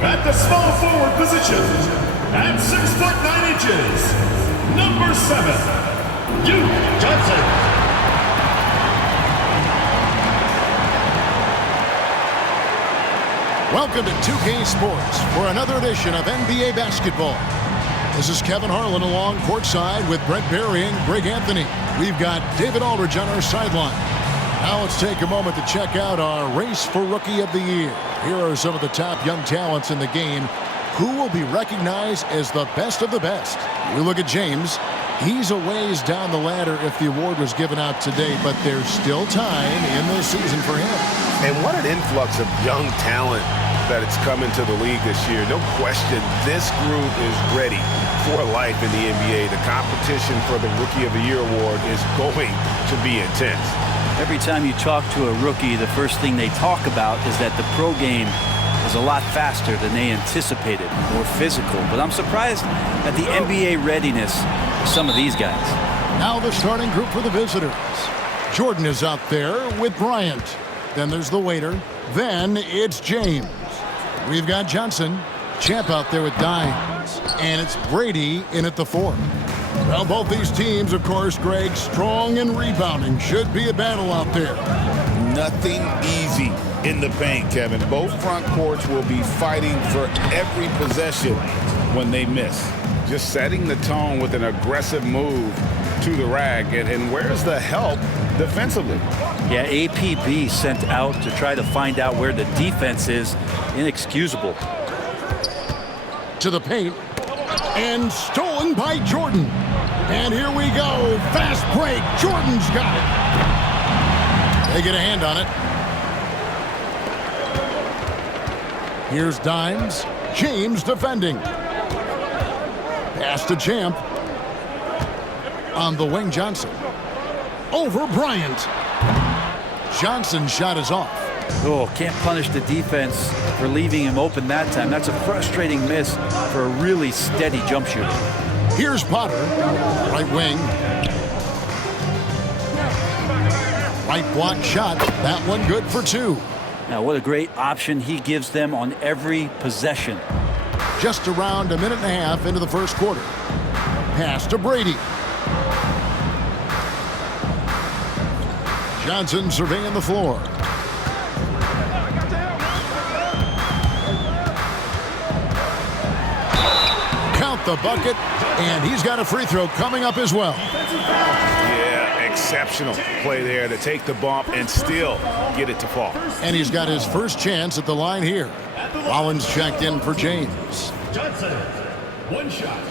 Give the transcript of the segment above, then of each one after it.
At the small forward position, at 6 foot 9 inches, number 7, Johnson. Welcome to 2K Sports for another edition of NBA basketball. This is Kevin Harlan along courtside with Brent Barry and Greg Anthony. We've got David Aldridge on our sideline. Now let's take a moment to check out our race for Rookie of the Year. Here are some of the top young talents in the game who will be recognized as the best of the best. You look at James. He's a ways down the ladder if the award was given out today, but there's still time in the season for him. And what an influx of young talent that it's come into the league this year. No question, this group is ready for life in the NBA. The competition for the Rookie of the Year award is going to be intense. Every time you talk to a rookie, the first thing they talk about is that the pro game is a lot faster than they anticipated, more physical. But I'm surprised at the NBA readiness of some of these guys. Now the starting group for the visitors. Jordan is out there with Bryant. Then there's the waiter. Then it's James. We've got Johnson. Champ out there with Dimes. And it's Brady in at the 4. Well, both these teams, of course, Greg, strong and rebounding. Should be a battle out there. Nothing easy in the paint, Kevin. Both front courts will be fighting for every possession when they miss. Just setting the tone with an aggressive move to the rack. And where's the help defensively? Yeah, APB sent out to try to find out where the defense is. Inexcusable. To the paint. And stolen by Jordan. And here we go. Fast break. Jordan's got it. They get a hand on it. Here's Dimes. James defending. Pass to Champ. On the wing, Johnson. Over Bryant. Johnson's shot is off. Oh, can't punish the defense for leaving him open that time. That's a frustrating miss for a really steady jump shooter. Here's Potter. Right wing. Right block shot. That one good for 2. Now, what a great option he gives them on every possession. Just around a minute and a half into the first quarter. Pass to Brady. Johnson surveying the floor. Count the bucket, and he's got a free throw coming up as well. Yeah, exceptional play there to take the bump and still get it to fall. And he's got his first chance at the line here. Rollins checked in for James. Johnson, 1 shot.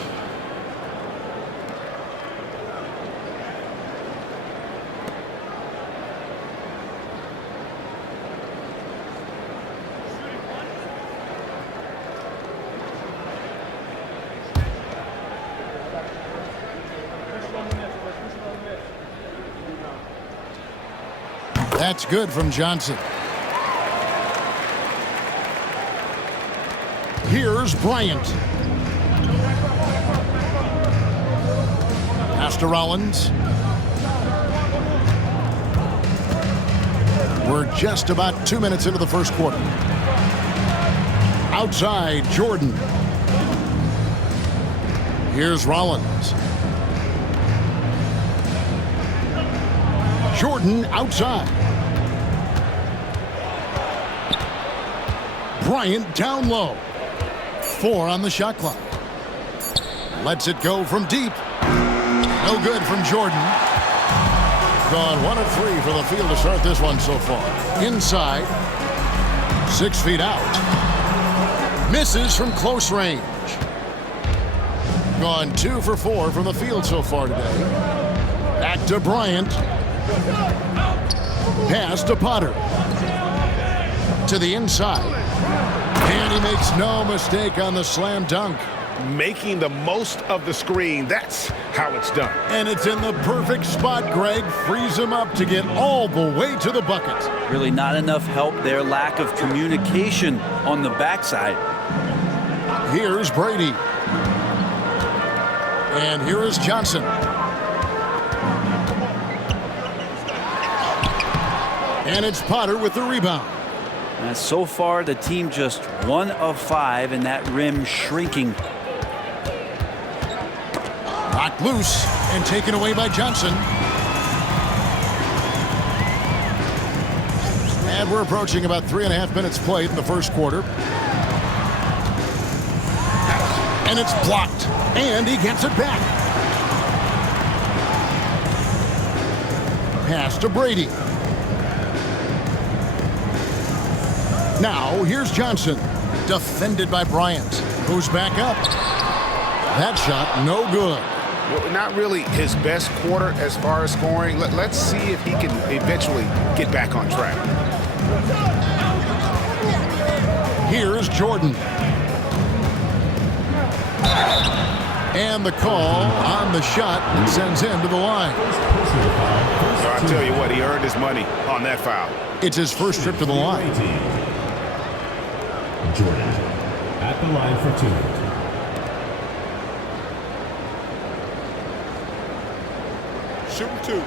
That's good from Johnson. Here's Bryant. Pass to Rollins. We're just about 2 minutes into the first quarter. Outside, Jordan. Here's Rollins. Jordan outside. Bryant down low. 4 on the shot clock. Lets it go from deep. No good from Jordan. Gone 1 of 3 for the field to start this one so far. Inside. 6 feet out. Misses from close range. Gone 2 for 4 from the field so far today. Back to Bryant. Pass to Potter. To the inside. And he makes no mistake on the slam dunk. Making the most of the screen. That's how it's done. And it's in the perfect spot, Greg. Frees him up to get all the way to the bucket. Really not enough help there. Lack of communication on the backside. Here's Brady. And here is Johnson. And it's Potter with the rebound. So far, the team just 1 of 5, and that rim shrinking. Knocked loose and taken away by Johnson. And we're approaching about 3.5 minutes played in the first quarter. And it's blocked. And he gets it back. Pass to Brady. Now, here's Johnson. Defended by Bryant. Who's back up? That shot, no good. Well, not really his best quarter as far as scoring. Let's see if he can eventually get back on track. Here's Jordan. And the call on the shot that sends him to the line. So I'll tell you what, he earned his money on that foul. It's his first trip to the line. Jordan at the line for 2. Shooting 2.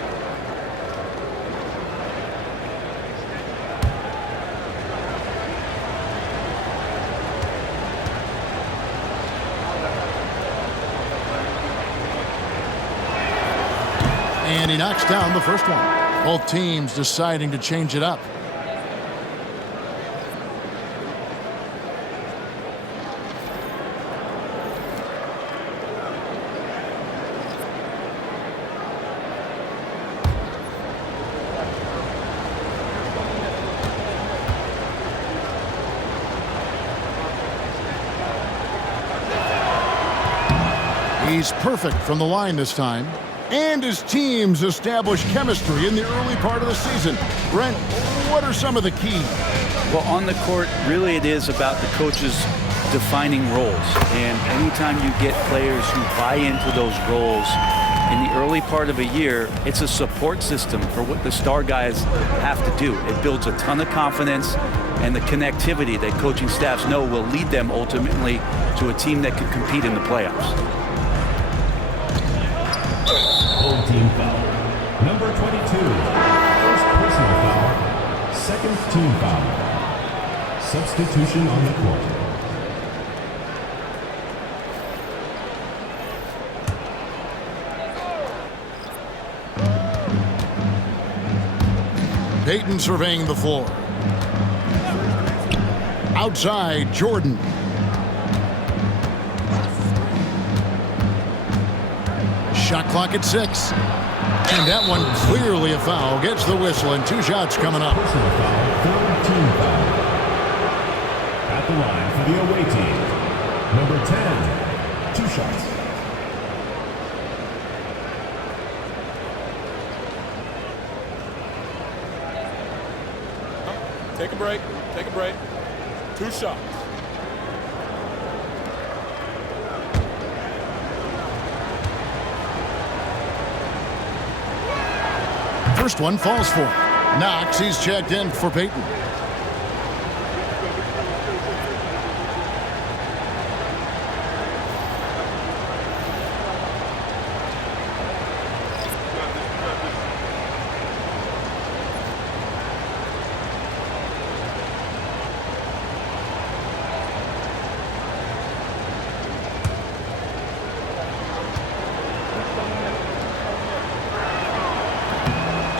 And he knocks down the first one. Both teams deciding to change it up. He's perfect from the line this time. And his teams establish chemistry in the early part of the season. Brent, what are some of the keys? Well, on the court, really it is about the coaches defining roles. And anytime you get players who buy into those roles in the early part of a year, it's a support system for what the star guys have to do. It builds a ton of confidence, and the connectivity that coaching staffs know will lead them ultimately to a team that can compete in the playoffs. Old team foul. Number 22. First personal foul. Second team foul. Substitution on the court. Payton surveying the floor. Outside, Jordan. Shot clock at 6. And that one clearly a foul. Gets the whistle, and 2 shots coming up. Personal foul, third team foul. At the line for the away team. Number 10, 2 shots. Take a break. Take a break. 2 shots. First one falls for him. Knox, he's checked in for Payton.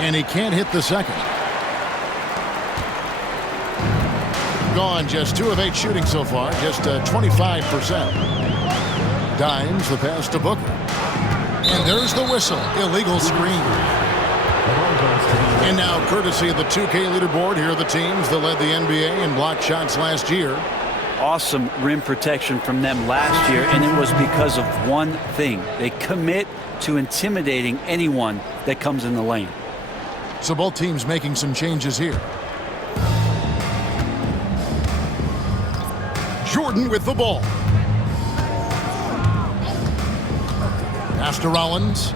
And he can't hit the second. Gone just 2 of 8 shooting so far, just 25%. Dimes the pass to Booker. And there's the whistle. Illegal screen. And now, courtesy of the 2K leaderboard, here are the teams that led the NBA in block shots last year. Awesome rim protection from them last year, and it was because of one thing. They commit to intimidating anyone that comes in the lane. So both teams making some changes here. Jordan with the ball. Pass to Rollins.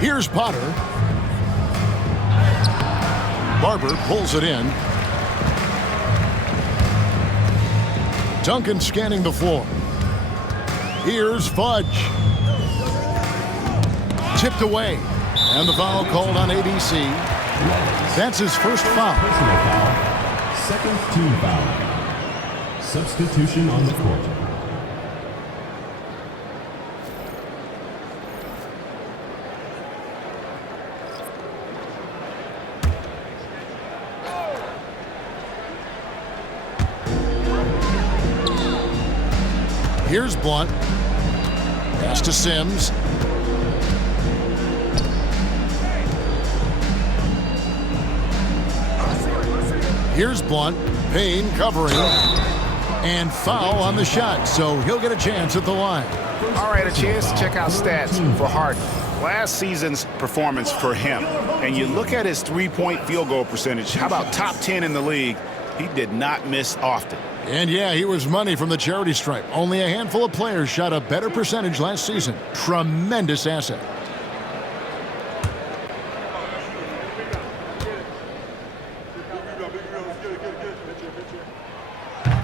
Here's Potter. Barber pulls it in. Duncan scanning the floor. Here's Fudge. Tipped away. And the foul called on ABC. That's his first foul. Personal foul. Second team foul. Substitution on the court. Here's Blunt. Pass to Sims. Here's Blunt. Payne covering. And foul on the shot, so he'll get a chance at the line. All right, a chance to check out stats for Harden. Last season's performance for him. And you look at his three-point field goal percentage. How about top 10 in the league? He did not miss often. And yeah, he was money from the charity stripe. Only a handful of players shot a better percentage last season. Tremendous asset.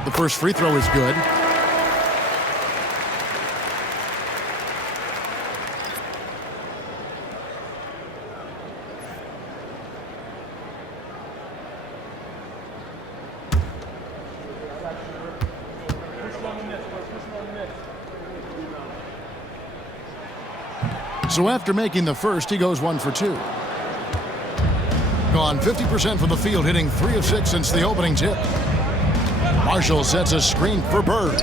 The first free throw is good. So after making the first, he goes 1 for 2. Gone 50% from the field, hitting 3 of 6 since the opening tip. Marshall sets a screen for Bird.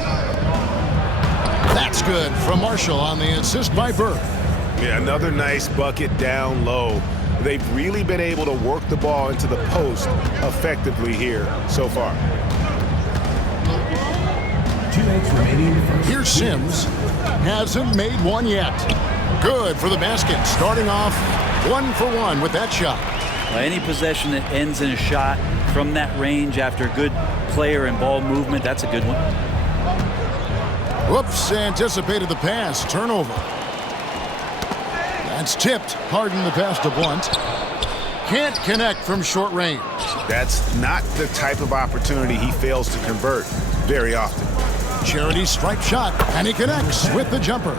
That's good from Marshall on the assist by Bird. Yeah, another nice bucket down low. They've really been able to work the ball into the post effectively here so far. 2 minutes remaining. Here's Sims. Hasn't made one yet. Good for the basket. Starting off 1 for 1 with that shot. Any possession that ends in a shot from that range after good player and ball movement, that's a good one. Whoops, anticipated the pass. Turnover. That's tipped. Harden the pass to Blunt. Can't connect from short range. That's not the type of opportunity he fails to convert very often. Charity stripe shot, and he connects with the jumper.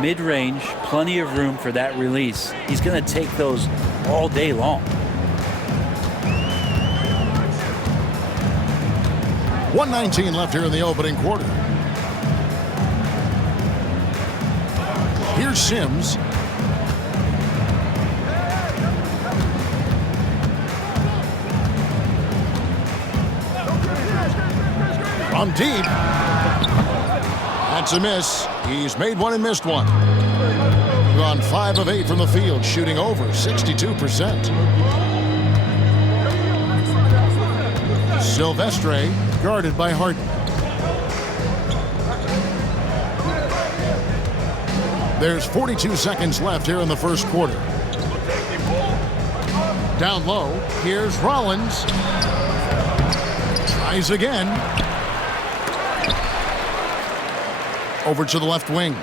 Mid-range, plenty of room for that release. He's going to take those all day long. 1:19 left here in the opening quarter. Here's Sims. From deep. That's a miss. He's made one and missed one. Gone 5 of 8 from the field, shooting over 62%. Silvestre guarded by Harden. There's 42 seconds left here in the first quarter. Down low, here's Rollins. Tries again. Over to the left wing.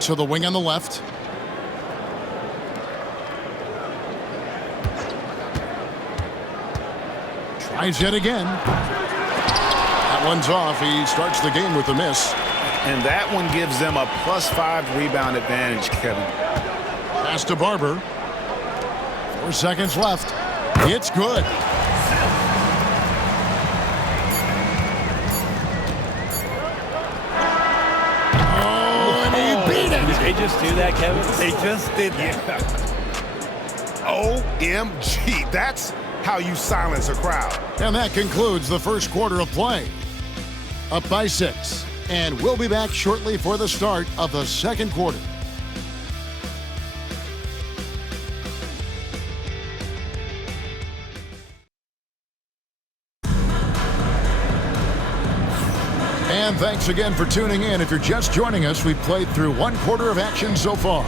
To the wing on the left. Tries yet again. That one's off. He starts the game with a miss. And that one gives them a +5 rebound advantage, Kevin. Pass to Barber. 4 seconds left. It's good. Oh, and he beat it. Did they just do that, Kevin? They just did that. Yeah. OMG. That's how you silence a crowd. And that concludes the first quarter of play. Up by 6. And we'll be back shortly for the start of the second quarter. And thanks again for tuning in. If you're just joining us, we've played through 1 quarter of action so far.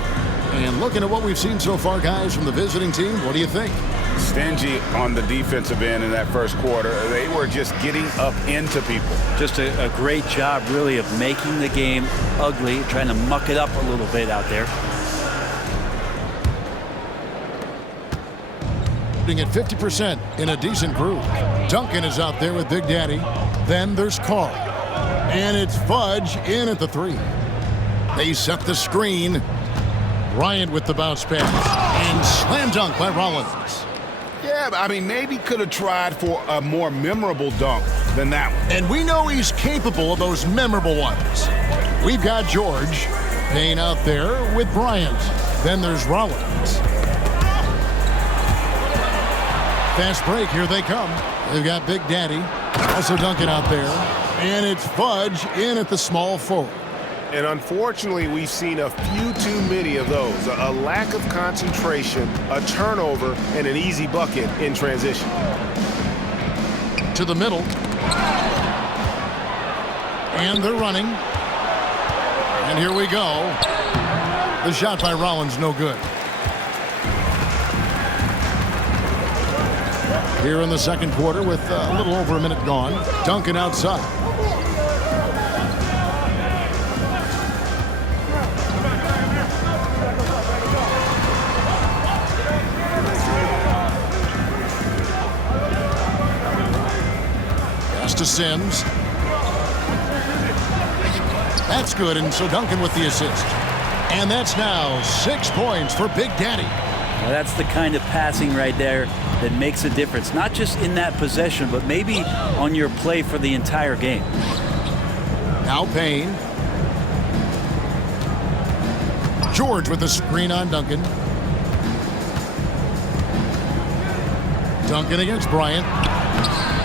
And looking at what we've seen so far, guys, from the visiting team, what do you think? Stingy on the defensive end in that first quarter. They were just getting up into people. Just a great job, really, of making the game ugly, trying to muck it up a little bit out there. At 50% in a decent groove. Duncan is out there with Big Daddy. Then there's Carl. And it's Fudge in at the 3. They set the screen. Bryant with the bounce pass. And slam dunk by Rollins. Yeah, I mean, maybe could have tried for a more memorable dunk than that one. And we know he's capable of those memorable ones. We've got George Payne out there with Bryant. Then there's Rollins. Fast break, here they come. They've got Big Daddy also dunking out there. And it's Fudge in at the small forward. And unfortunately, we've seen a few too many of those. A lack of concentration, a turnover, and an easy bucket in transition. To the middle. And they're running. And here we go. The shot by Rollins, no good. Here in the second quarter with a little over a minute gone. Duncan outside. To Sims. That's good, and so Duncan with the assist. And that's now 6 points for Big Daddy. Well, that's the kind of passing right there that makes a difference, not just in that possession, but maybe on your play for the entire game. Now Payne. George with the screen on Duncan. Duncan against Bryant.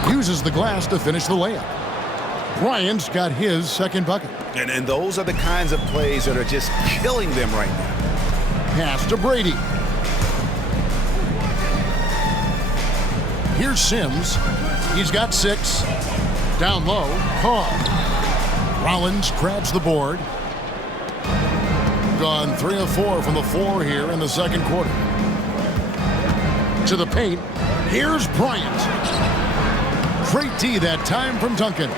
Uses the glass to finish the layup. Bryant's got his second bucket. And those are the kinds of plays that are just killing them right now. Pass to Brady. Here's Sims. He's got 6. Down low. Carr. Rollins grabs the board. Gone 3 of 4 from the floor here in the second quarter. To the paint. Here's Bryant. Great D that time from Duncan.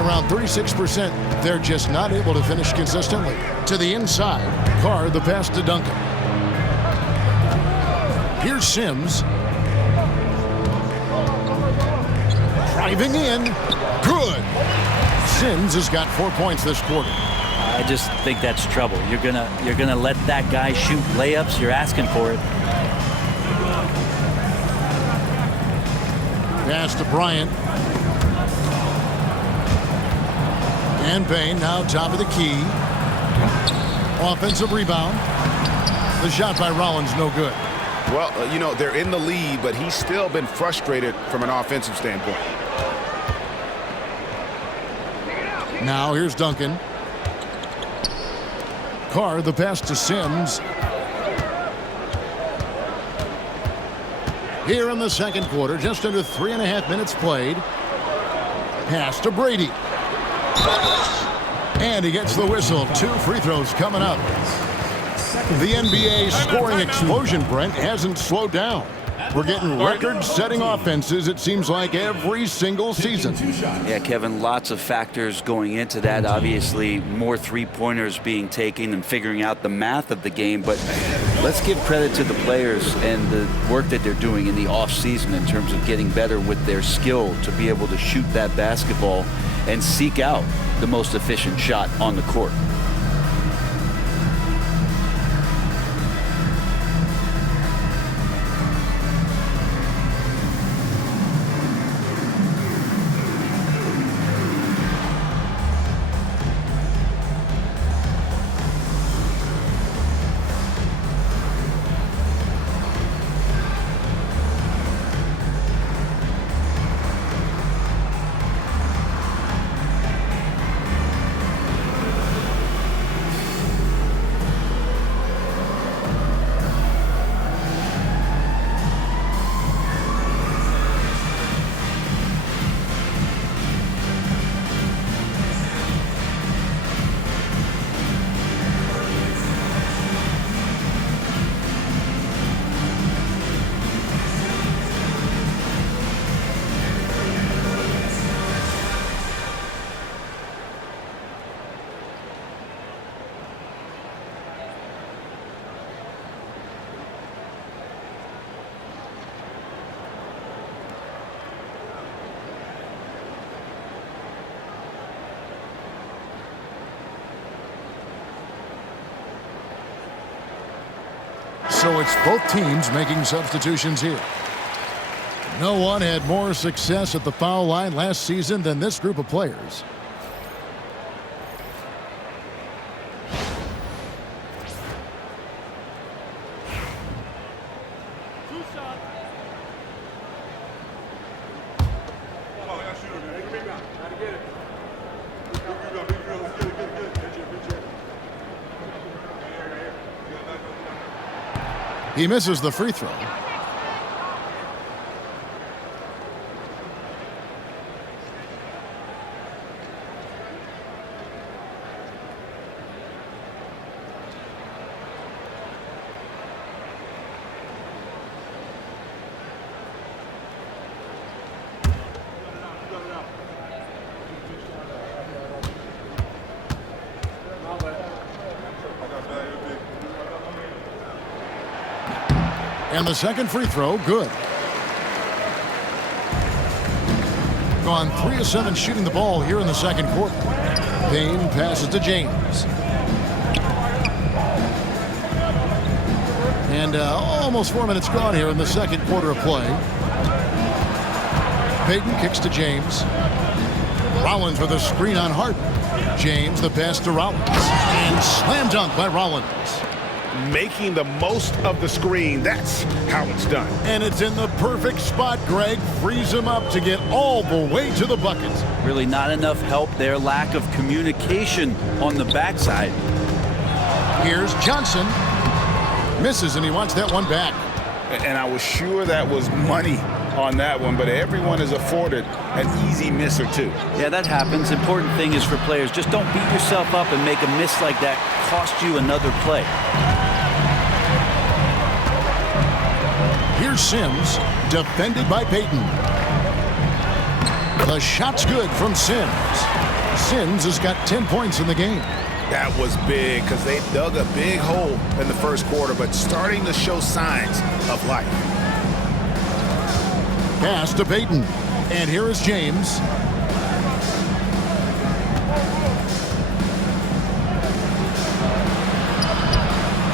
Around 36%. They're just not able to finish consistently. To the inside. Carr the pass to Duncan. Here's Sims. Driving in. Good. Sims has got 4 points this quarter. I just think that's trouble. You're gonna let that guy shoot layups. You're asking for it. Pass to Bryant. And Payne now top of the key. Offensive rebound. The shot by Rollins, no good. Well, you know, they're in the lead, but he's still been frustrated from an offensive standpoint. Now here's Duncan. Carr, the pass to Sims. Here in the second quarter, just under 3.5 minutes played. Pass to Brady. And he gets the whistle. 2 free throws coming up. The NBA scoring explosion, Brent, hasn't slowed down. We're getting record-setting offenses, it seems like, every single season. Yeah, Kevin, lots of factors going into that. Obviously, more three-pointers being taken and figuring out the math of the game. But let's give credit to the players and the work that they're doing in the off-season in terms of getting better with their skill to be able to shoot that basketball and seek out the most efficient shot on the court. So it's both teams making substitutions here. No one had more success at the foul line last season than this group of players. He misses the free throw. And the second free throw, good. Gone 3 of 7 shooting the ball here in the second quarter. Payne passes to James. And almost 4 minutes gone here in the second quarter of play. Payton kicks to James. Rollins with a screen on Harden. James the pass to Rollins. And slam dunk by Rollins. Making the most of the screen. That's how it's done. And it's in the perfect spot. Greg frees him up to get all the way to the bucket. Really not enough help there. Lack of communication on the backside. Here's Johnson. Misses, and he wants that one back. And I was sure that was money on that one, but everyone is afforded an easy miss or two. Yeah, that happens. Important thing is for players, just don't beat yourself up and make a miss like that cost you another play. Here's Sims, defended by Payton. The shot's good from Sims. Sims has got 10 points in the game. That was big because they dug a big hole in the first quarter, but starting to show signs of life. Pass to Payton. And here is James.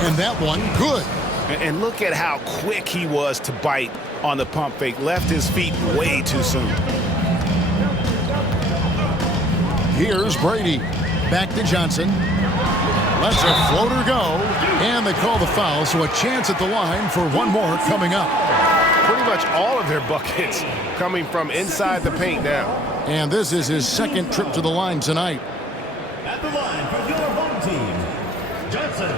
And that one, good. And look at how quick he was to bite on the pump fake. Left his feet way too soon. Here's Brady. Back to Johnson. Lets a floater go. And they call the foul, so a chance at the line for one more coming up. Pretty much all of their buckets coming from inside the paint now. And this is his second trip to the line tonight. At the line for your home team, Johnson,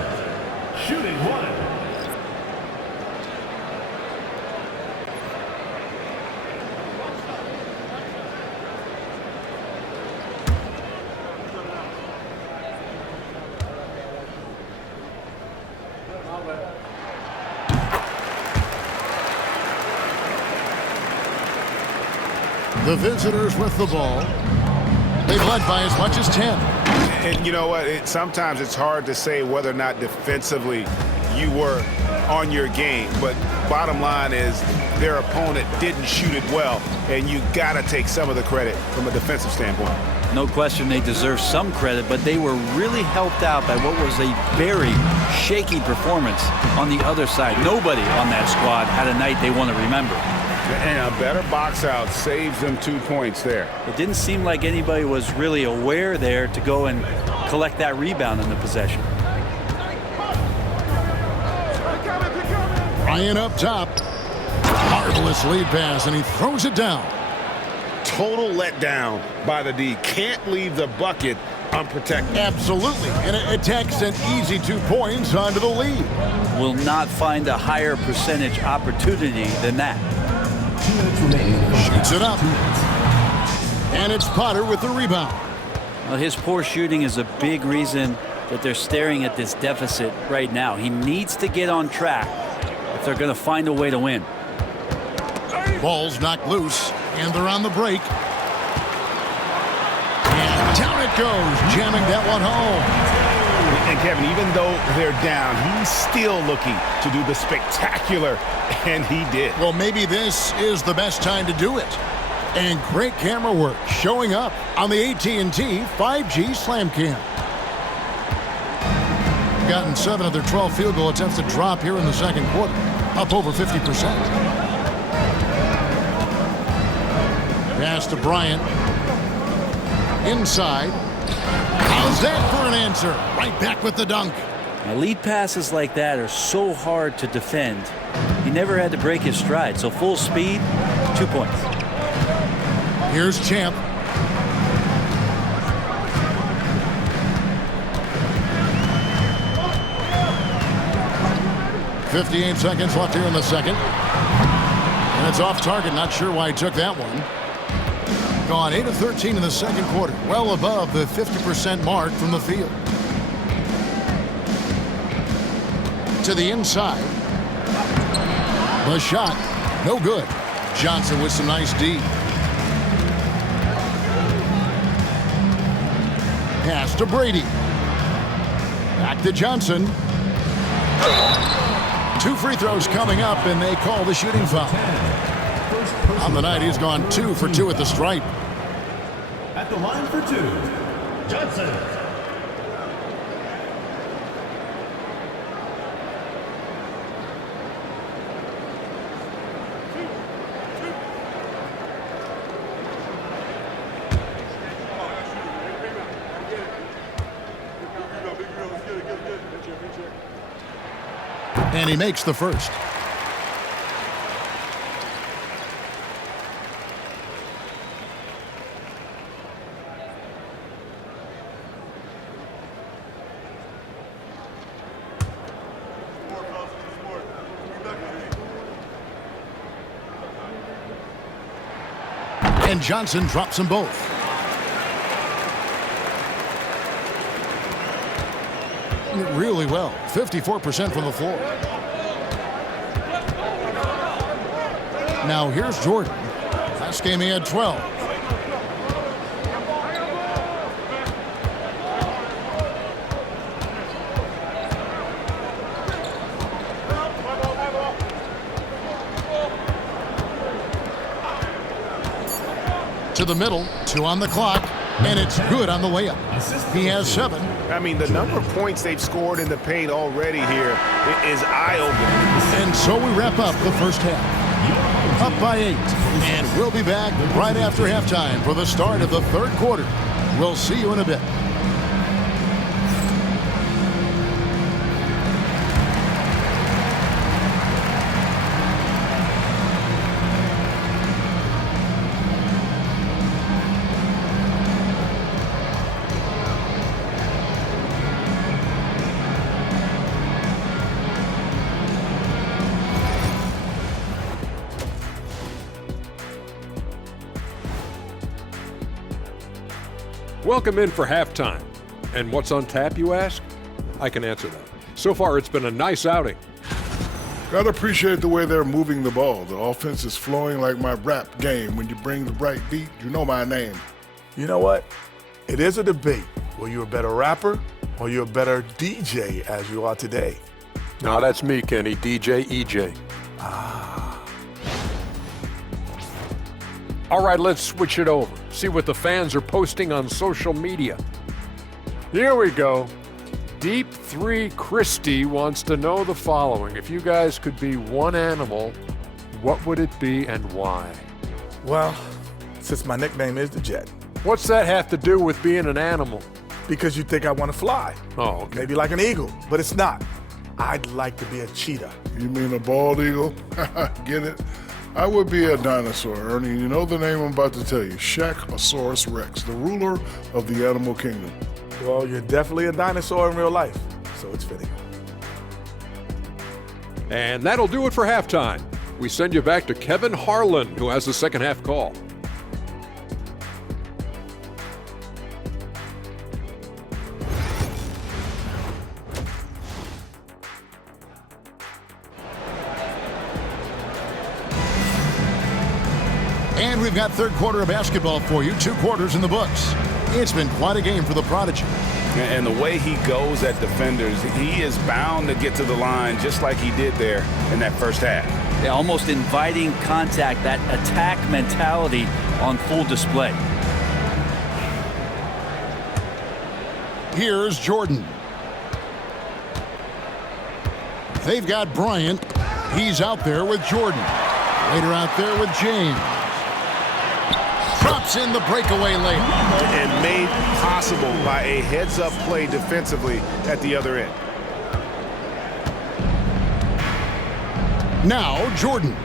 shooting one. The visitors with the ball. They've led by as much as 10. And you know what? Sometimes it's hard to say whether or not defensively you were on your game. But bottom line is their opponent didn't shoot it well. And you got to take some of the credit from a defensive standpoint. No question they deserve some credit, but they were really helped out by what was a very shaky performance on the other side. Nobody on that squad had a night they want to remember. And a better box out saves them 2 points there. It didn't seem like anybody was really aware there to go and collect that rebound in the possession. Ryan up top. Marvelous lead pass, and he throws it down. Total letdown by the D. Can't leave the bucket unprotected. Absolutely. And it takes an easy 2 points onto the lead. Will not find a higher percentage opportunity than that. Shoots it up. And it's Potter with the rebound. Well, his poor shooting is a big reason that they're staring at this deficit right now. He needs to get on track if they're going to find a way to win. Ball's knocked loose, and they're on the break. And down it goes, jamming that one home. And Kevin, even though they're down, he's still looking to do the spectacular, and he did. Well, maybe this is the best time to do it. And great camera work showing up on the AT&T 5G Slam Cam. gotten 7 of their 12 field goal attempts to drop here in the second quarter, up over 50%. Pass to Bryant. Inside. How's that for an answer? Right back with the dunk. Now, lead passes like that are so hard to defend. He never had to break his stride, so full speed, 2 points. Here's Champ. .58 seconds left here in the second. And it's off target. Not sure why he took that one. Gone 8 of 13 in the second quarter. Well above the 50% mark from the field. To the inside. The shot. No good. Johnson with some nice D. Pass to Brady. Back to Johnson. 2 free throws coming up, and they call the shooting foul. On the night, he's gone 2 for 2 at the stripe. At the line for 2, Johnson. And he makes the first. And Johnson drops them both. Really well. 54% from the floor. Now here's Jordan. Last game he had 12. To the middle, 2 on the clock, and it's good on the way up. He has 7. I mean, the number of points they've scored in the paint already here is eye-opening. And so we wrap up the first half. Up by 8. And we'll be back right after halftime for the start of the third quarter. We'll see you in a bit. Welcome in for halftime. And what's on tap, you ask? I can answer that. So far, it's been a nice outing. Gotta appreciate the way they're moving the ball. The offense is flowing like my rap game. When you bring the right beat, you know my name. You know what? It is a debate. Were you a better rapper or you're a better DJ as you are today? No, that's me, Kenny. DJ EJ. All right, let's switch it over. See what the fans are posting on social media. Here we go. Deep 3 Christie wants to know the following. If you guys could be one animal, what would it be and why? Well, since my nickname is the Jet. What's that have to do with being an animal? Because you think I want to fly. Oh, okay. Maybe like an eagle, but it's not. I'd like to be a cheetah. You mean a bald eagle? Get it? I would be a dinosaur, Ernie. You know the name I'm about to tell you. Shaqosaurus Rex, the ruler of the animal kingdom. Well, you're definitely a dinosaur in real life, so it's fitting. And that'll do it for halftime. We send you back to Kevin Harlan, who has the second half call. And we've got third quarter of basketball for you. 2 quarters in the books. It's been quite a game for the Prodigy. And the way he goes at defenders, he is bound to get to the line just like he did there in that first half. Yeah, almost inviting contact, that attack mentality on full display. Here's Jordan. They've got Bryant. He's out there with Jordan. Later out there with James. Drops in the breakaway layup. And made possible by a heads-up play defensively at the other end. Now Jordan.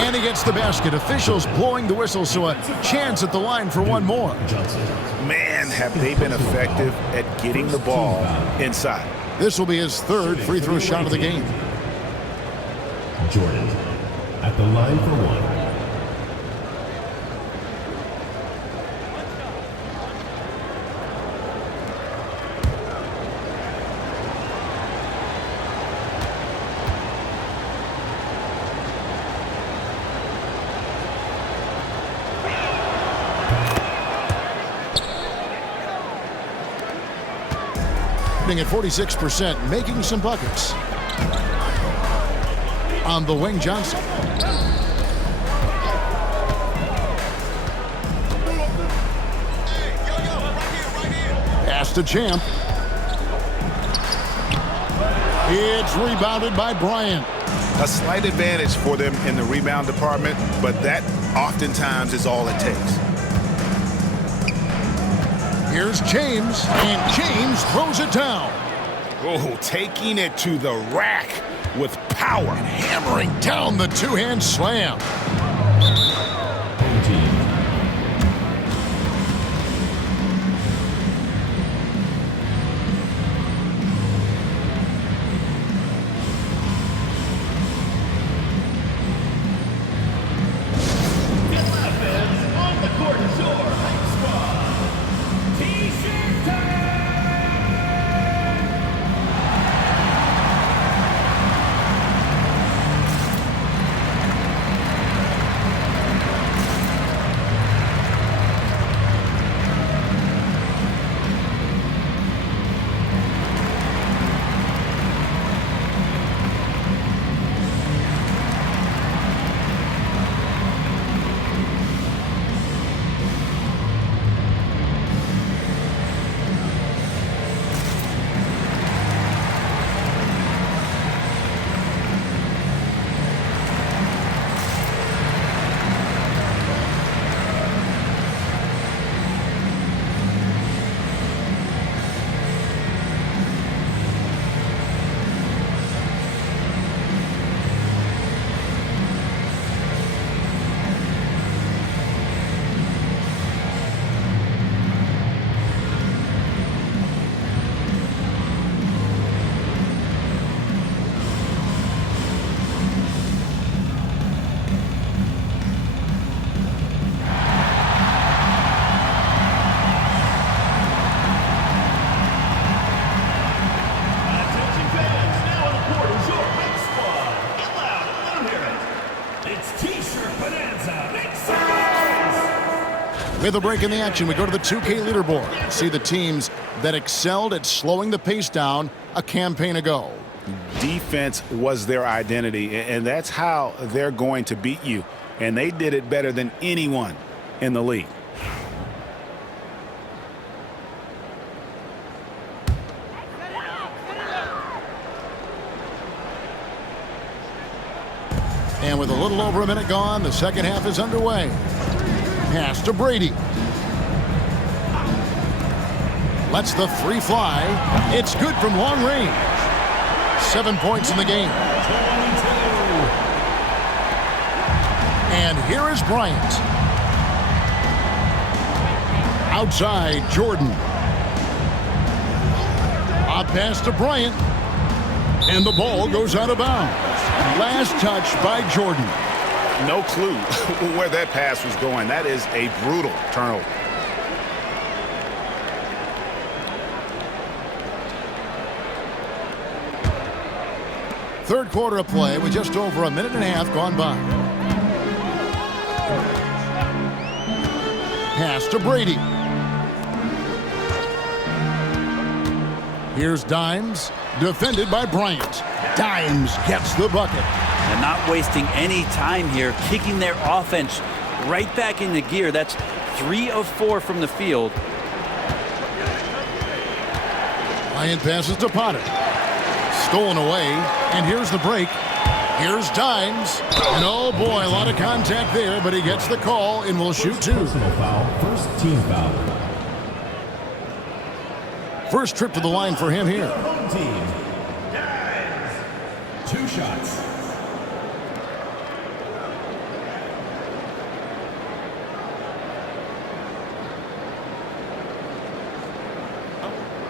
And he gets the basket. Officials blowing the whistle, so a chance at the line for one more. Man, have they been effective at getting the ball inside. This will be his third free throw shot of the game. Jordan at the line for one. At 46%, making some buckets. On the wing, Johnson. Pass to Champ. It's rebounded by Bryant. A slight advantage for them in the rebound department, but that oftentimes is all it takes. Here's James, and James throws it down. Oh, taking it to the rack with power. And hammering down the two-hand slam. With a break in the action, we go to the 2K leaderboard. See the teams that excelled at slowing the pace down a campaign ago. Defense was their identity, and that's how they're going to beat you. And they did it better than anyone in the league. And with a little over a minute gone, the second half is underway. Pass to Brady. Lets the three fly. It's good from long range. 7 points in the game. And here is Bryant. Outside, Jordan. A pass to Bryant. And the ball goes out of bounds. Last touch by Jordan. No clue where that pass was going. That is a brutal turnover. Third quarter of play with just over a minute and a half gone by. Pass to Brady. Here's Dimes, defended by Bryant. Dimes gets the bucket. And not wasting any time here, kicking their offense right back into gear. That's 3 of 4 from the field. Bryant passes to Potter. Stolen away, and here's the break. Here's Dimes. And oh boy, a lot of contact there, but he gets the call and will shoot 2. Personal foul, first team foul. First trip to the line for him here. Home team. 2 shots.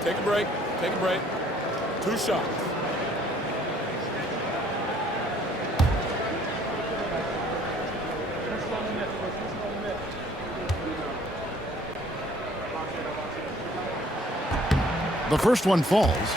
Take a break. Take a break. 2 shots. The first one falls.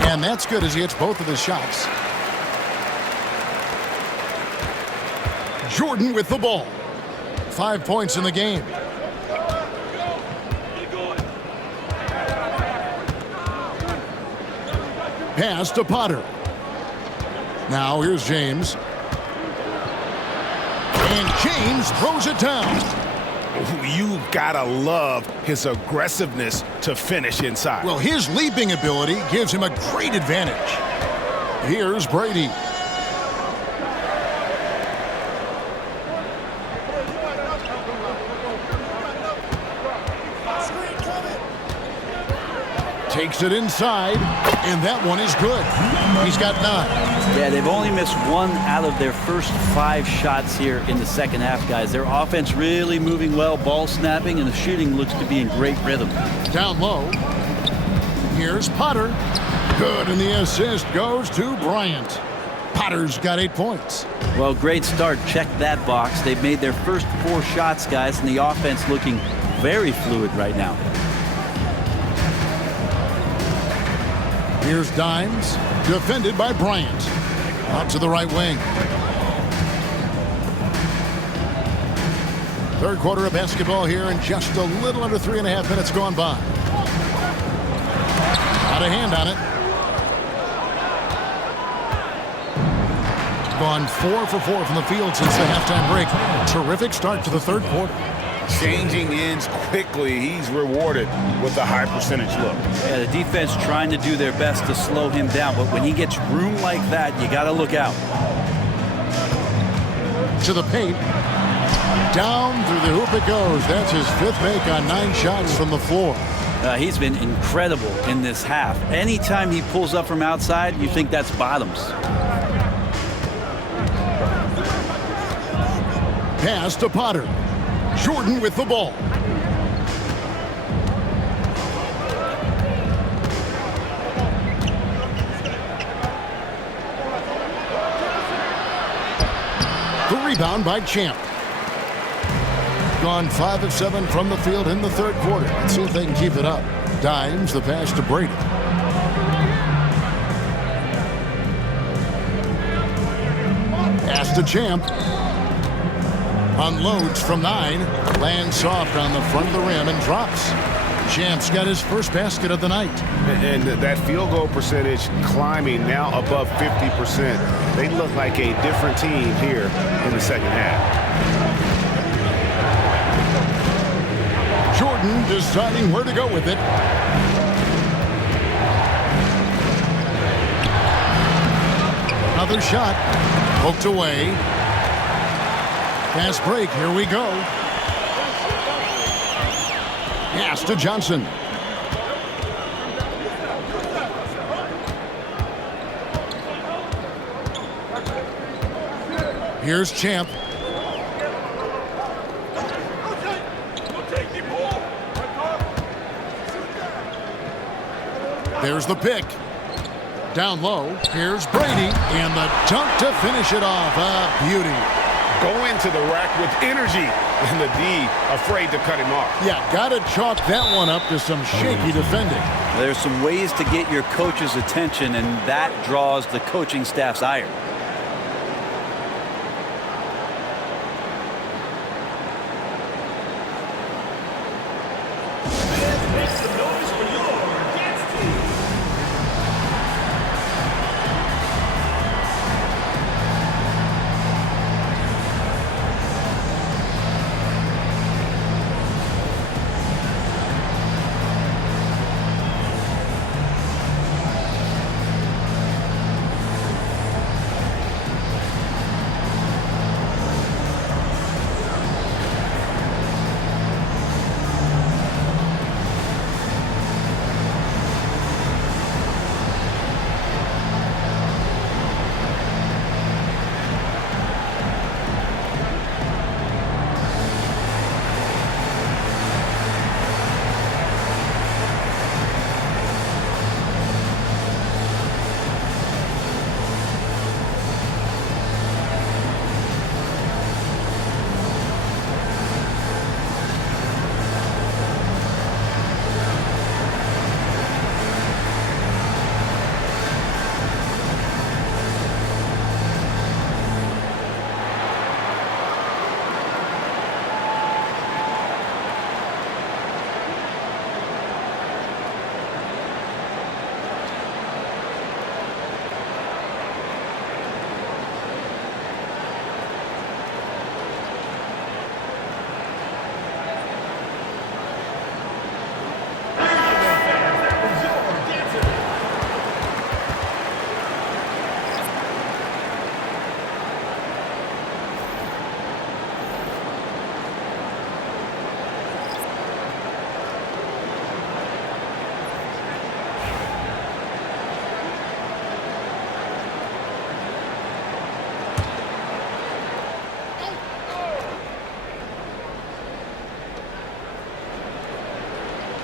And that's good as he hits both of his shots. Jordan with the ball. 5 points in the game. Pass to Potter. Now here's James. And James throws it down. You gotta love his aggressiveness to finish inside. Well, his leaping ability gives him a great advantage. Here's Brady. Takes it inside, and that one is good. He's got 9. Yeah, they've only missed 1 out of their first 5 shots here in the second half, guys. Their offense really moving well, ball snapping, and the shooting looks to be in great rhythm. Down low. Here's Potter. Good, and the assist goes to Bryant. Potter's got 8 points. Well, great start. Check that box. They've made their first 4 shots, guys, and the offense looking very fluid right now. Here's Dimes, defended by Bryant. Out to the right wing. Third quarter of basketball here, and just a little under 3.5 minutes gone by. Out of hand on it. Gone 4 for 4 from the field since the halftime break. Terrific start to the third quarter. Changing ends quickly. He's rewarded with a high percentage look. Yeah, the defense trying to do their best to slow him down, but when he gets room like that, you got to look out. To the paint. Down through the hoop it goes. That's his 5th make on 9 shots from the floor. He's been incredible in this half. Anytime he pulls up from outside, you think that's bottoms. Pass to Potter. Jordan with the ball. The rebound by Champ. Gone 5 of 7 from the field in the third quarter. Let's see if they can keep it up. Dimes, the pass to Brady. Pass to Champ. Unloads from 9. Lands soft on the front of the rim and drops. Champ's got his first basket of the night. And that field goal percentage climbing now above 50%. They look like a different team here in the second half. Jordan deciding where to go with it. Another shot. Poked away. Fast break. Here we go. Pass to Johnson. Here's Champ. There's the pick. Down low. Here's Brady. And the dunk to finish it off. A beauty. go into the rack with energy, and the D afraid to cut him off. Yeah, got to chalk that one up to some shaky defending. There's some ways to get your coach's attention, and that draws the coaching staff's ire.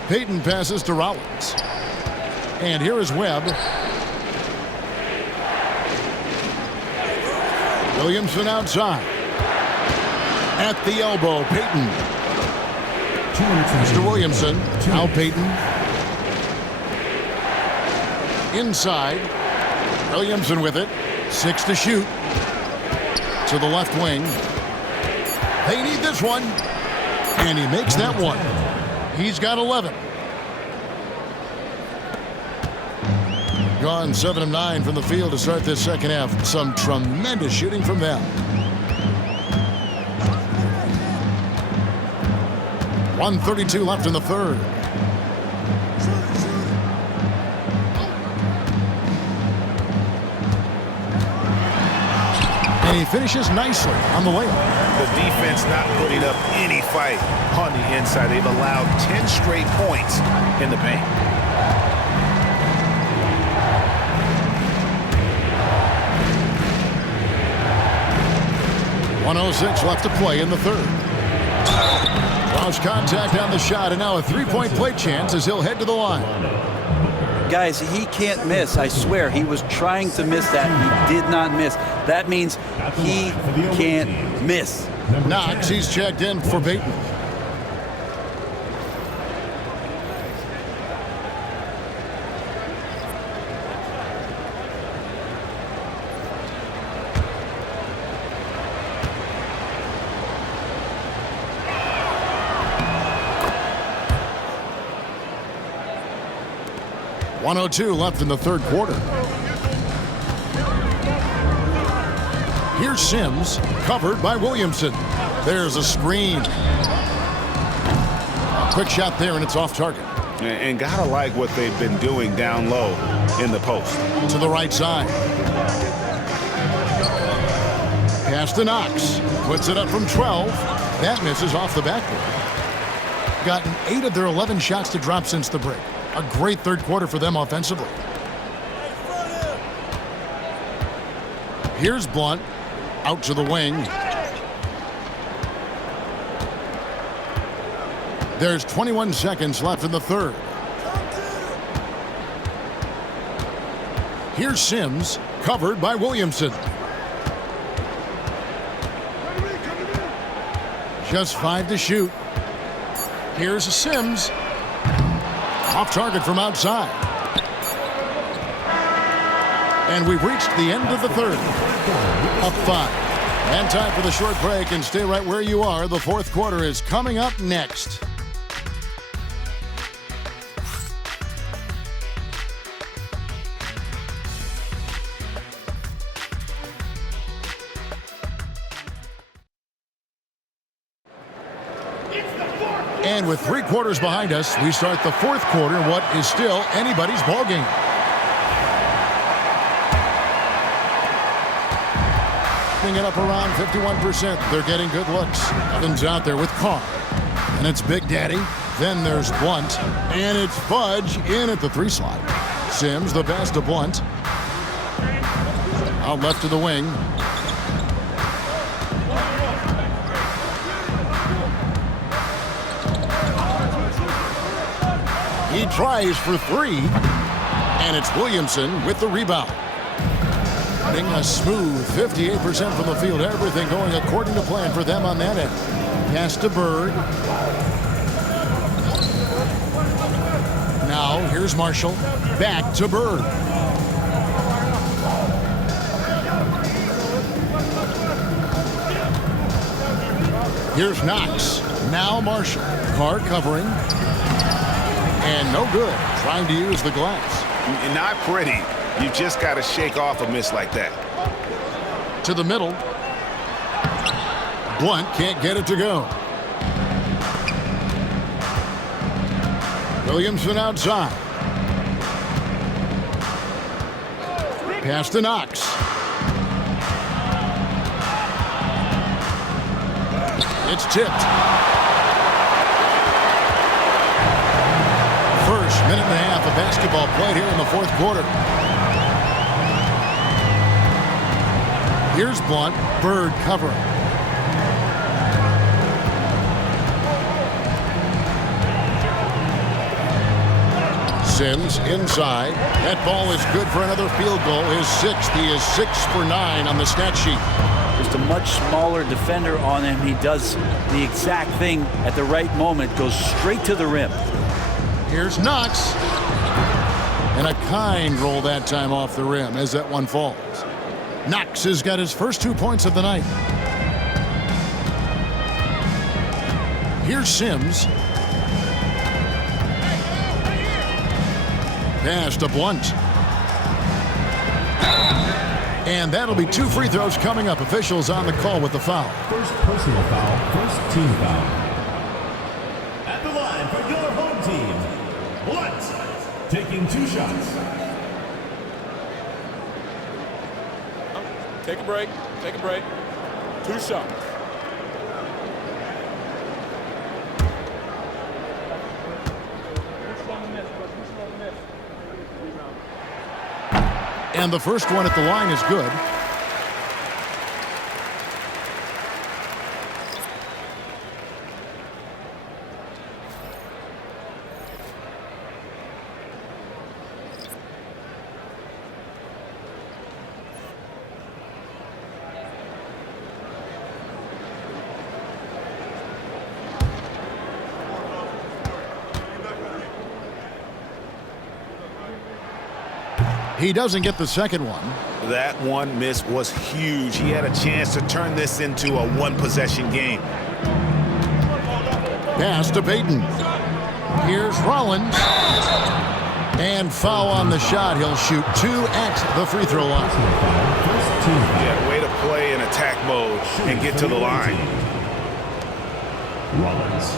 Payton passes to Rollins. And here is Webb. Williamson outside. At the elbow, Payton. Mr. Williamson. Now Payton. Inside. Williamson with it. 6 to shoot. To the left wing. They need this one. And he makes that one. He's got 11. Gone 7 of 9 from the field to start this second half. Some tremendous shooting from them. 1:32 left in the third. And he finishes nicely on the layup. The defense not putting up any fight on the inside. They've allowed 10 straight points in the paint. .106 left to play in the third. Lost contact on the shot, and now a three-point play chance as he'll head to the line. Guys, he can't miss. I swear, he was trying to miss that. He did not miss. That means he can't miss. Knox, he's checked in for Payton. .102 left in the third quarter. Here's Sims, covered by Williamson. There's a screen. A quick shot there, and it's off target. And gotta like what they've been doing down low in the post. To the right side. Pass to Knox. Puts it up from 12. That misses off the backboard. Gotten 8 of their 11 shots to drop since the break. A great third quarter for them offensively. Here's Blunt. Out to the wing. There's 21 seconds left in the third. Here's Sims, covered by Williamson. Just 5 to shoot. Here's Sims. Off target from outside. And we've reached the end of the third. Up 5. And time for the short break, and stay right where you are. The fourth quarter is coming up next. And with 3 quarters behind us, we start the fourth quarter in what is still anybody's ballgame. It up around 51%. They're getting good looks. Evans out there with Carr. And it's Big Daddy. Then there's Blunt. And it's Fudge in at the 3 slot. Sims the pass to Blunt. Out left to the wing. He tries for 3. And it's Williamson with the rebound. A smooth 58% from the field. Everything going according to plan for them on that end. Pass to Bird. Now here's Marshall. Back to Bird. Here's Knox. Now Marshall. Carr covering. And no good. Trying to use the glass. Not pretty. You just got to shake off a miss like that. To the middle. Blunt can't get it to go. Williamson outside. Pass to Knox. It's tipped. First minute and a half of basketball played here in the fourth quarter. Here's Blunt. Bird covering. Sims inside. That ball is good for another field goal. His 6th. He is 6 for 9 on the stat sheet. Just a much smaller defender on him. He does the exact thing at the right moment. Goes straight to the rim. Here's Knox. And a kind roll that time off the rim as that one falls. Knox has got his first 2 points of the night. Here's Sims. Pass to Blunt. And that'll be 2 free throws coming up. Officials on the call with the foul. First personal foul, first team foul. At the line for your home team, Blunt, taking 2 shots. Take a break. Take a break. 2 shots. And the first one at the line is good. He doesn't get the second one. That one miss was huge. He had a chance to turn this into a 1-possession game. Pass to Payton. Here's Rollins. And foul on the shot. He'll shoot 2 at the free throw line. Yeah, way to play in attack mode and get to the line. Rollins,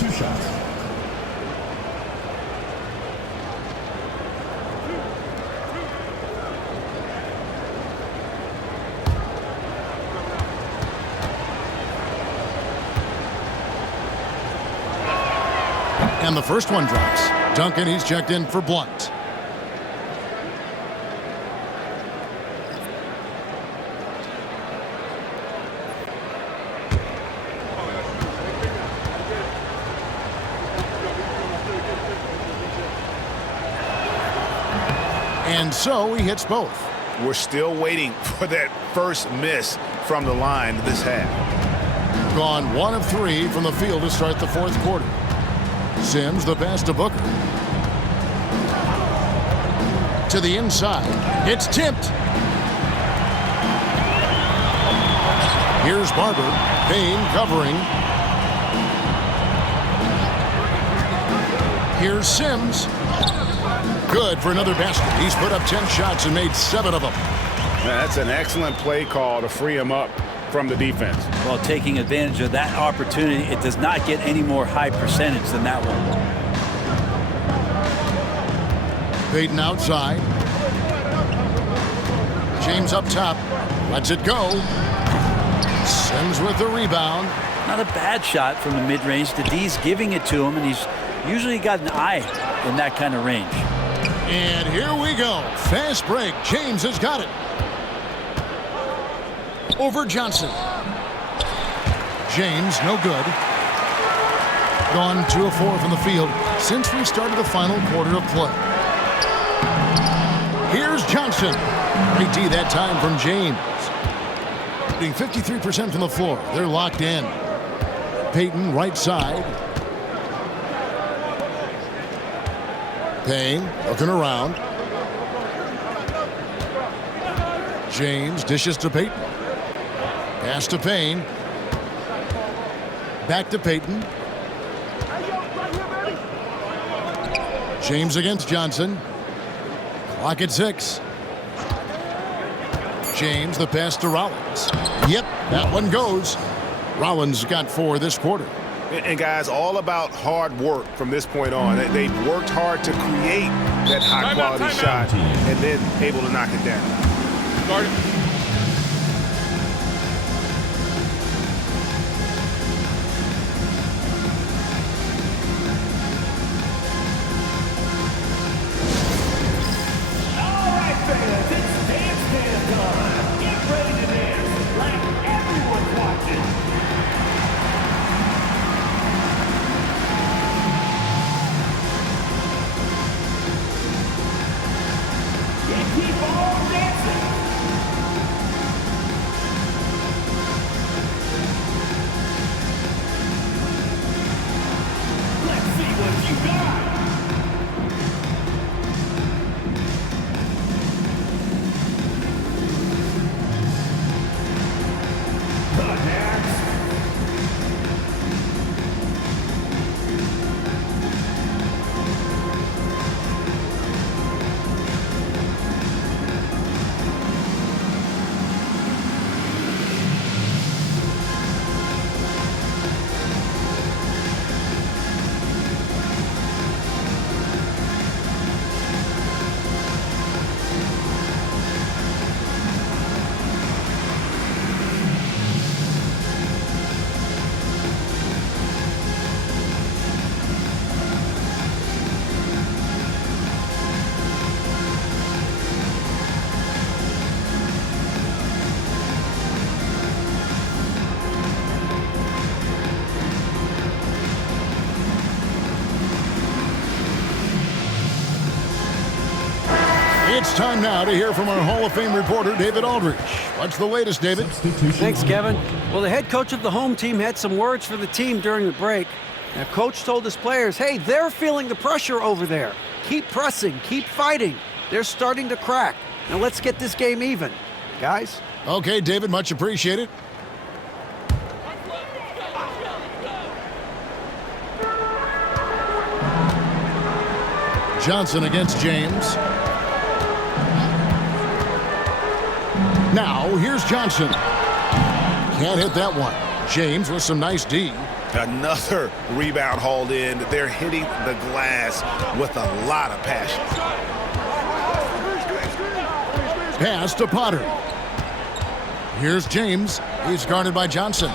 2 shots. And the first one drops. Duncan, he's checked in for Blunt. And so he hits both. We're still waiting for that first miss from the line this half. gone 1 of 3 from the field to start the fourth quarter. Sims, the pass to Booker. To the inside. It's tipped. Here's Barber. Payne covering. Here's Sims. Good for another basket. He's put up 10 shots and made 7 of them. That's an excellent play call to free him up from the defense. Well, taking advantage of that opportunity, it does not get any more high percentage than that one. Payton outside. James up top. Lets it go. Sims with the rebound. Not a bad shot from the mid-range. The D's giving it to him, and he's usually got an eye in that kind of range. And here we go. Fast break. James has got it. Over Johnson. James, no good. Gone 2 of 4 from the field since we started the final quarter of play. Here's Johnson. Great D that time from James. Shooting 53% from the floor. They're locked in. Payton, right side. Payne looking around. James dishes to Payton. Pass to Payne. Back to Payton. James against Johnson. Clock at 6. James, the pass to Rollins. Yep, that one goes. Rollins got 4 this quarter. And guys, all about hard work from this point on. They've worked hard to create that high-quality shot and then able to knock it down. Guard it. It's time now to hear from our Hall of Fame reporter, David Aldridge. What's the latest, David? Thanks, Kevin. Well, the head coach of the home team had some words for the team during the break. Now, coach told his players, hey, they're feeling the pressure over there. Keep pressing, keep fighting. They're starting to crack. Now, let's get this game even, guys. Okay, David, much appreciated. Johnson against James. Now, here's Johnson. Can't hit that one. James with some nice D. Another rebound hauled in. They're hitting the glass with a lot of passion. Pass to Potter. Here's James. He's guarded by Johnson.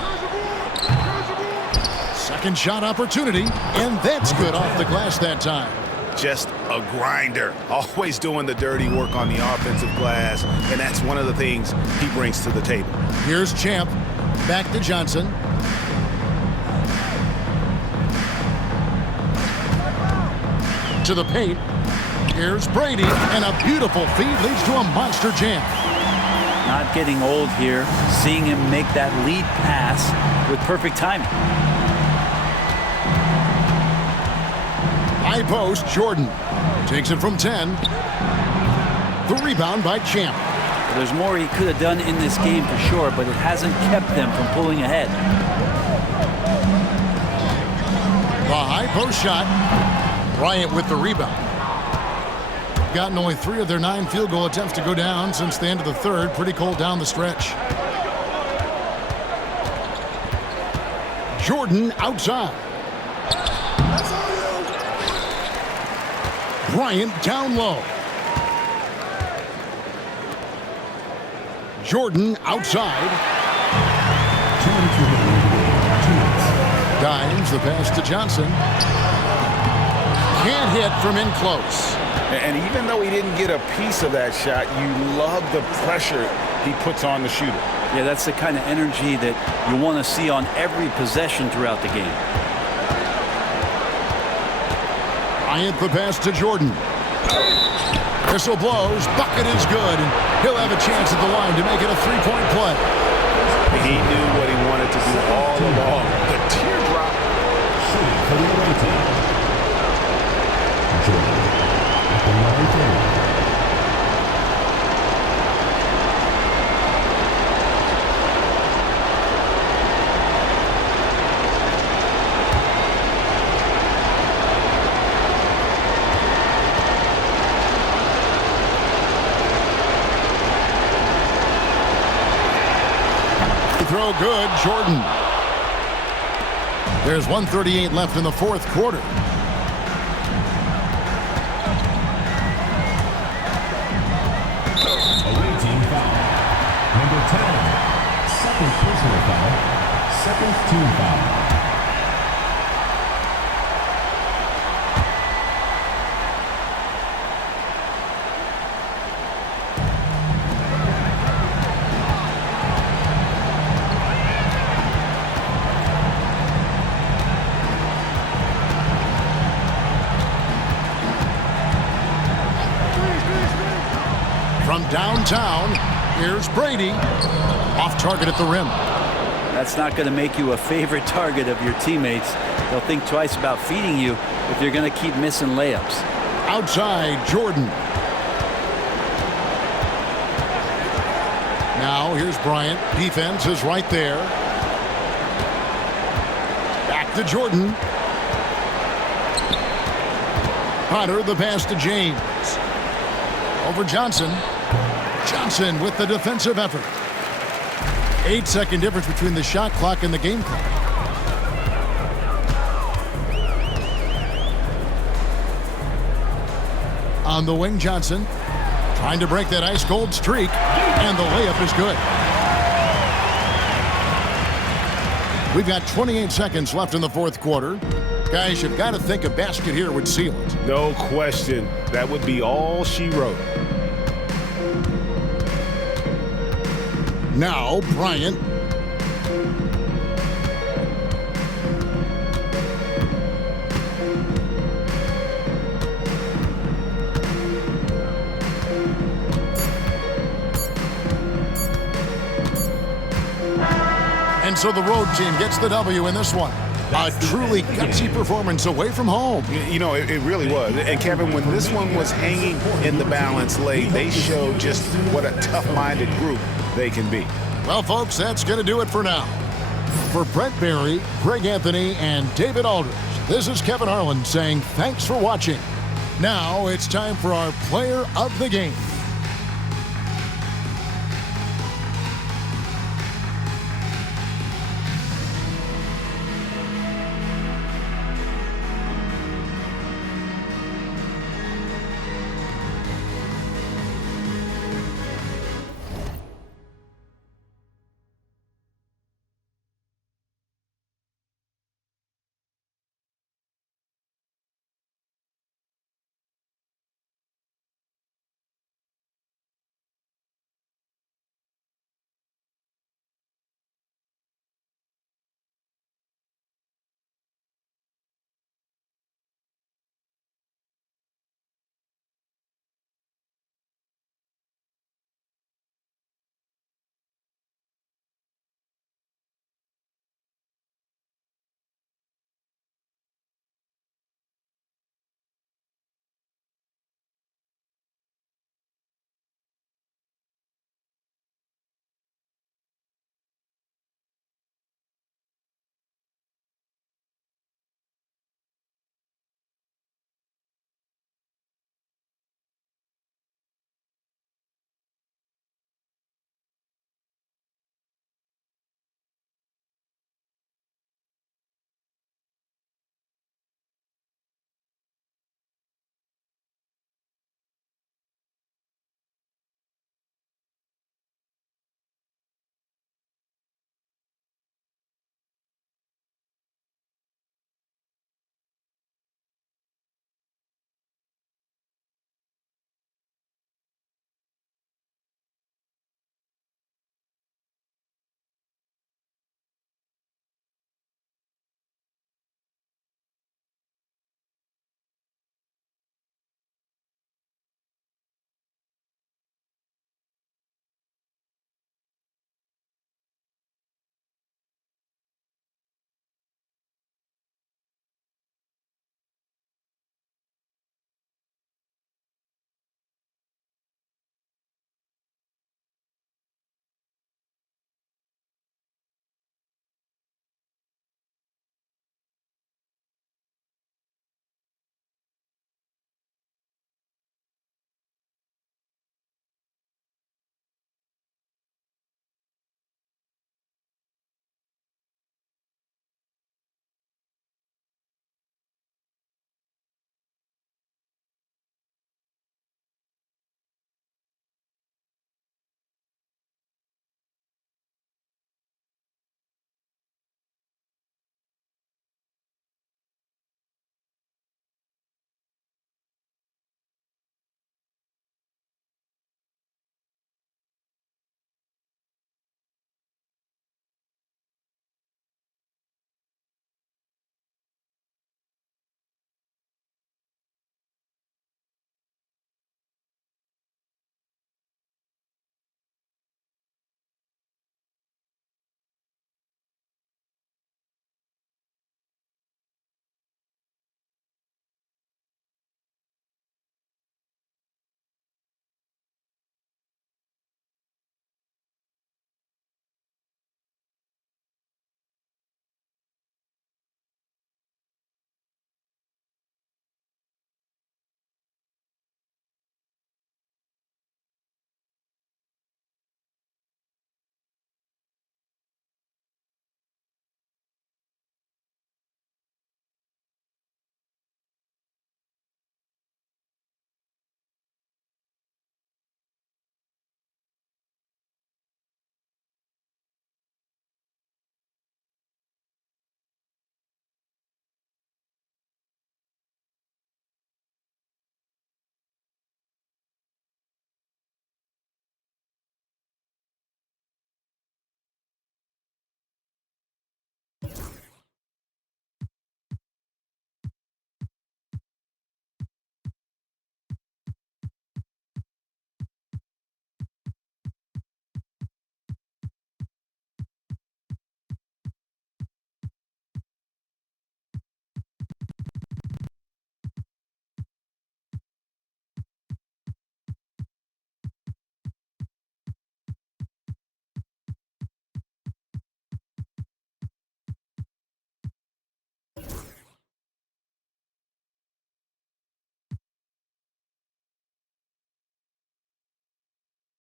Second shot opportunity, and that's good off the glass that time. Just a grinder, always doing the dirty work on the offensive glass, and that's one of the things he brings to the table. Here's Champ, back to Johnson. To the paint. Here's Brady, and a beautiful feed leads to a monster jam. Not getting old here. Seeing him make that lead pass with perfect timing. High post, Jordan takes it from 10. The rebound by Champ. There's more he could have done in this game for sure, but it hasn't kept them from pulling ahead. The high post shot. Bryant with the rebound. Gotten only 3 of their 9 field goal attempts to go down since the end of the third. Pretty cold down the stretch. Jordan outside. Bryant down low. Jordan outside. Dimes the pass to Johnson. Can't hit from in close. And even though he didn't get a piece of that shot, you love the pressure he puts on the shooter. Yeah, that's the kind of energy that you want to see on every possession throughout the game. Bryant the pass to Jordan. Whistle blows. Bucket is good. And he'll have a chance at the line to make it a 3-point play. He knew what he wanted to do all along. The teardrop. Shooting for the away team. Jordan at the line for one. Throw good, Jordan. There's 1:38 left in the fourth quarter. Away team foul. Number 10. Second personal foul. Second team foul. From downtown, here's Brady. Off target at the rim. That's not going to make you a favorite target of your teammates. They'll think twice about feeding you if you're going to keep missing layups. Outside, Jordan. Now, here's Bryant. Defense is right there. Back to Jordan. Potter, the pass to James. Over Johnson. Johnson with the defensive effort. 8-second difference between the shot clock and the game clock. On the wing, Johnson trying to break that ice cold streak, and the layup is good. We've got 28 seconds left in the fourth quarter. Guys, you've got to think a basket here would seal it. No question. That would be all she wrote. Now, Bryant. And so the road team gets the W in this one. A truly gutsy performance away from home. You know, it really was. And Kevin, when this one was hanging in the balance late, they showed just what a tough-minded group they can be. Well, folks, that's going to do it for now. For Brent Barry, Greg Anthony, and David Aldridge, this is Kevin Harlan saying thanks for watching. Now it's time for our player of the game.